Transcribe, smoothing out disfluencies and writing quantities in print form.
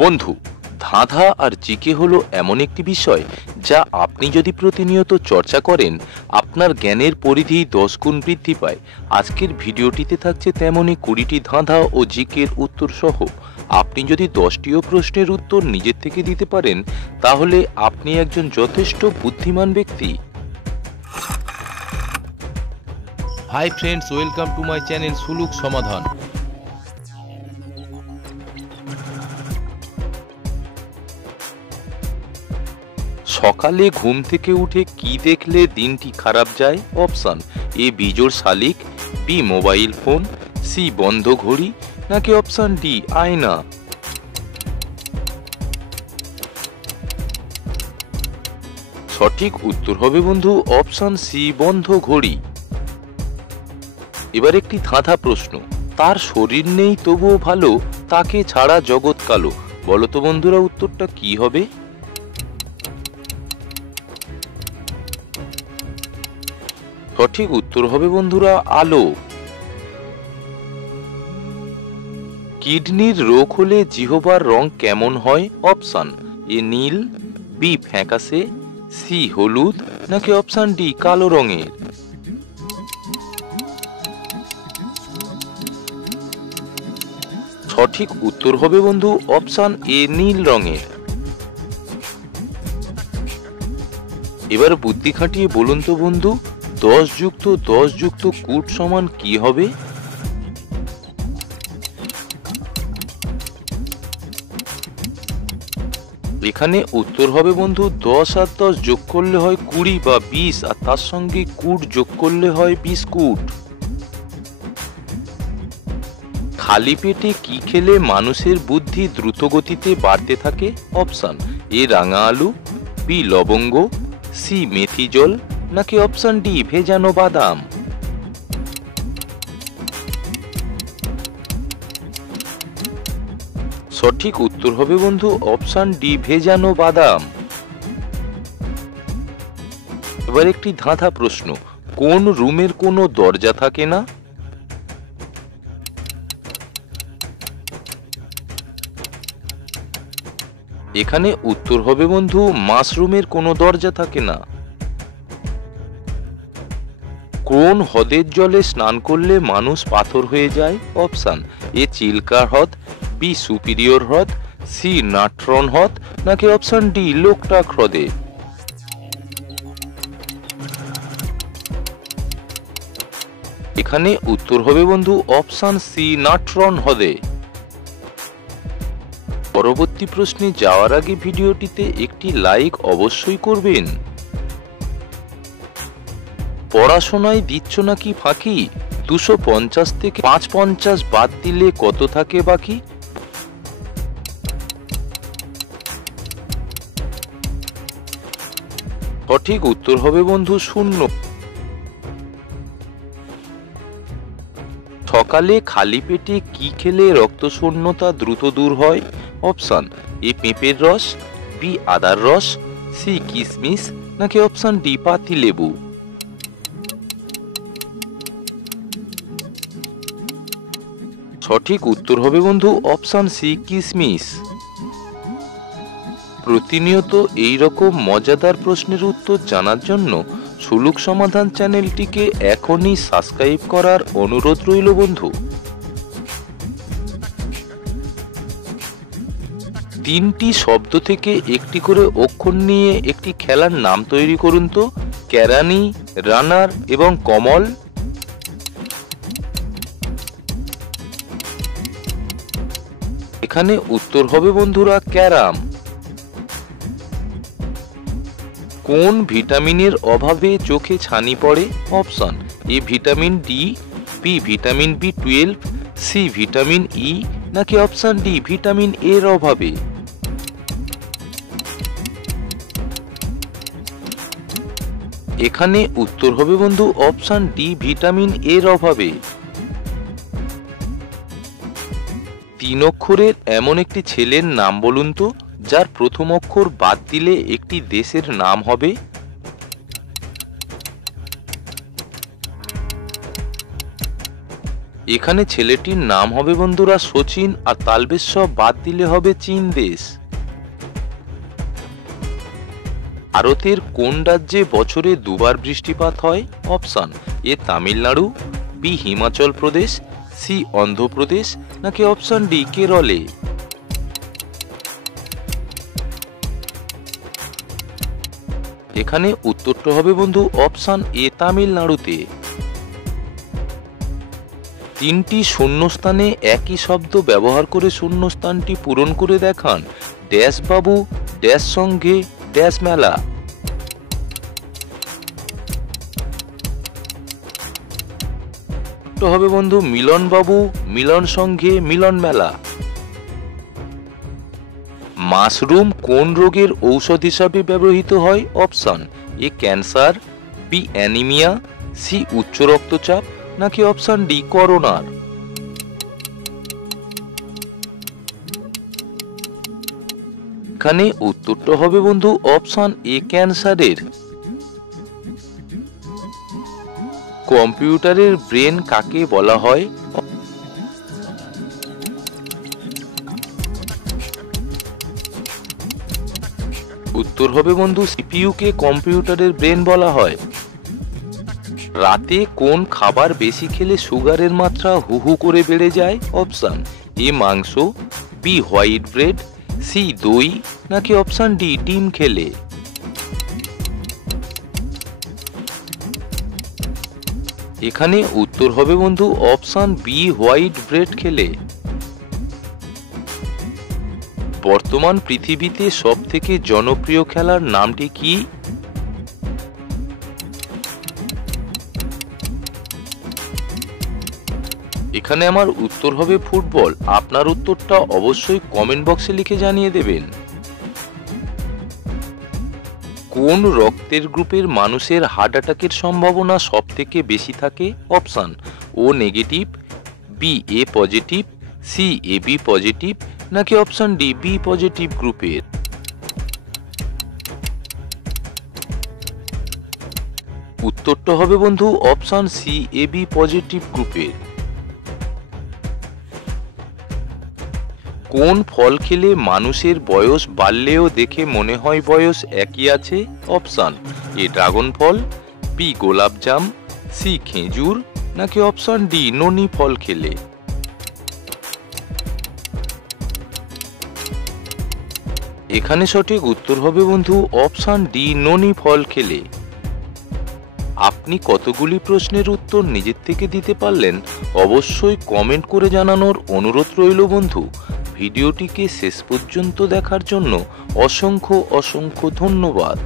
বন্ধু, ধাঁধা আর জিকে হলো এমন একটি বিষয় যা আপনি যদি প্রতিনিয়ত চর্চা করেন আপনার জ্ঞানের পরিধি 10 গুণ বৃদ্ধি পায়। আজকের ভিডিওটিতে থাকছে তেমনই 20টি ধাঁধা ও জিকের উত্তর সহ। আপনি যদি 10টিও প্রশ্নের উত্তর নিজের থেকে দিতে পারেন তাহলে আপনি একজন যথেষ্ট বুদ্ধিমান ব্যক্তি। Hi friends, welcome to my channel Suluk Samadhan. সকালে ঘুম থেকে উঠে কি দেখলে দিনটি খারাপ যায়? অপশন: এ বিজোড় শালিক, বি মোবাইল ফোন, সি বন্ধ ঘড়ি, নাকি অপশন ডি আয়না? সঠিক উত্তর হবে বন্ধু অপশন সি বন্ধ ঘড়ি। এবার একটি ধাঁধা প্রশ্ন। তার শরীর নেই তবুও ভালো, তাকে ছাড়া জগৎ কালো। বলো তো বন্ধুরা, উত্তরটা কি হবে? সঠিক উত্তর হবে বন্ধুরা আলো। কিডনির রোগ হলে জিহ্বার রং কেমন হয়? অপশন: এ নীল, বি ফ্যাকাশে, সি হলুদ, নাকি অপশন ডি কালো রঙের? সঠিক উত্তর হবে বন্ধু অপশন এ নীল রঙের। এবার বুদ্ধি খাটিয়ে বলুন তো বন্ধু, 10 যুক্ত 10 যুক্ত কুট সমান কি হবে? এখানে উত্তর হবে বন্ধু 10 আর 10 যোগ করলে হয় 20 বা 20, আর তার সঙ্গে কুট যোগ করলে হয় বিস্কুট। খালি পেটে কি খেলে মানুষের বুদ্ধি দ্রুত গতিতে বাড়তে থাকে? অপশন: এ রাঙা আলু, বি লবঙ্গ, সি মেথি জল, নাকি অপশন ডি ভেজানো বাদাম? সঠিক উত্তর হবে বন্ধু অপশন ডি ভেজানো বাদাম। এবার একটি ধাঁধা প্রশ্ন। কোন রুমের কোনো দরজা থাকে না? এখানে উত্তর হবে বন্ধু মাশরুমের কোনো দরজা থাকে না। কোন হ্রদের জলে স্নান করলে মানুষ পাথর হয়ে যায়? অপশন: এ চিল্কা হ্রদ, বি সুপিরিয়র হ্রদ, সি নাট্রন হ্রদ, নাকি অপশন ডি লোকটাক হ্রদে? এখানে উত্তর হবে বন্ধু অপশন সি নাট্রন হ্রদে। পরবর্তী প্রশ্নে যাওয়ার আগে ভিডিওটিতে একটি লাইক অবশ্যই করবেন। পড়াশোনায় দিচ্ছ নাকি ফাঁকি? 250 থেকে 550 বাদ দিলে কত থাকে বাকি? সঠিক উত্তর হবে বন্ধু 0। সকালে খালি পেটে কি খেলে রক্তশূন্যতা দ্রুত দূর হয়? অপশন: এ পেঁপের রস, বি আদার রস, সি কিশমিশ, নাকি অপশন ডি পাতি লেবু? সঠিক উত্তর হবে বন্ধু অপশন সি কিশমিশ। প্রতিনিয়ত এই রকম মজাদার প্রশ্নের উত্তর জানার জন্য সুলুক সমাধান চ্যানেলটিকে এখনই সাবস্ক্রাইব করার অনুরোধ রইল বন্ধু। 3টি শব্দ থেকে একটি করে অক্ষর নিয়ে একটি খেলার নাম তৈরি করুন তো। কেরানি, রানার এবং কমল। এখানে উত্তর হবে বন্ধুরা ক্যারাম। কোন ভিটামিনের অভাবে চোখে ছানি পড়ে? Option: A vitamin D, B vitamin বি12, সি ভিটামিন ই, নাকি অপশন ডি ভিটামিন এর অভাবে? এখানে উত্তর হবে বন্ধু অপশন ডি ভিটামিন এর অভাবে। 3 অক্ষরের এমন একটি ছেলের নাম বলুন তো যার প্রথম অক্ষর বাদ দিলে একটি দেশের নাম হবে। এখানে ছেলেটির নাম হবে বন্ধুরা শচীন, আর তালবেশ্বর বাদ দিলে হবে চীন দেশ। ভারতের কোন রাজ্যে বছরে দুবার বৃষ্টিপাত হয়? Option A Tamil Nadu, B Himachal Pradesh, C Andhra Pradesh, নাকি অপশন ডি কেরলে? এখানে উত্তরটা হবে বন্ধু অপশন এ তামিলনাড়ুতে। তিনটি শূন্যস্থানে একই শব্দ ব্যবহার করে শূন্যস্থানটি পূরণ করে দেখান। ড্যাশ বাবু, ড্যাশ সঙ্গে, ড্যাশ মেলা। তো হবে বন্ধু মিলন বাবু, মিলন সঙ্গে, মিলন মেলা। মাশরুম কোন রোগের ঔষধ হিসাবে ব্যবহৃত হয়? Option A cancer, B anaemia, C উচ্চ রক্তচাপ, নাকি অপশন ডি করোনার? এখানে উত্তরটা হবে বন্ধু অপশন এ ক্যান্সারের। কম্পিউটারের ব্রেন কাকে বলা হয়? উত্তর হবে বন্ধু সিপিইউ কে কম্পিউটারের ব্রেন বলা হয়। রাতে কোন খাবার বেশি খেলে সুগারের মাত্রা হু হু করে বেড়ে যায়? অপশন এ মাংস, বি হোয়াইট ব্রেড, সি দই, নাকি অপশন ডি ডিম খেলে? এখানে উত্তর হবে বন্ধু অপশন বি হোয়াইট ব্রেড খেলে। বর্তমান পৃথিবীতে সবথেকে জনপ্রিয় খেলার নামটি কি? এখানে আমার উত্তর হবে ফুটবল। আপনার উত্তরটা অবশ্যই কমেন্ট বক্সে লিখে জানিয়ে দেবেন। কোন রক্তের গ্রুপের মানুষের হার্ট অ্যাটাকের সম্ভাবনা সবথেকে বেশি থাকে? Option O negative, B A positive, C A B positive, নাকি অপশন ডি বি পজিটিভ গ্রুপের? উত্তরটা হবে বন্ধু option C A B positive গ্রুপের। কোন ফল খেলে মানুষের বয়স বাড়লেও দেখে মনে হয় বয়স একই আছে? অপশন এ ড্রাগন ফল, বি গোলাপজাম, সি খেজুর, নাকি অপশন ডি ননি ফল খেলে? এখানে সঠিক উত্তর হবে বন্ধু অপশন ডি ননি ফল খেলে। আপনি কতগুলি প্রশ্নের উত্তর নিজের থেকে দিতে পারলেন অবশ্যই কমেন্ট করে জানানোর অনুরোধ রইল বন্ধু। ভিডিওটিকে শেষ পর্যন্ত দেখার জন্য অসংখ্য অসংখ্য ধন্যবাদ।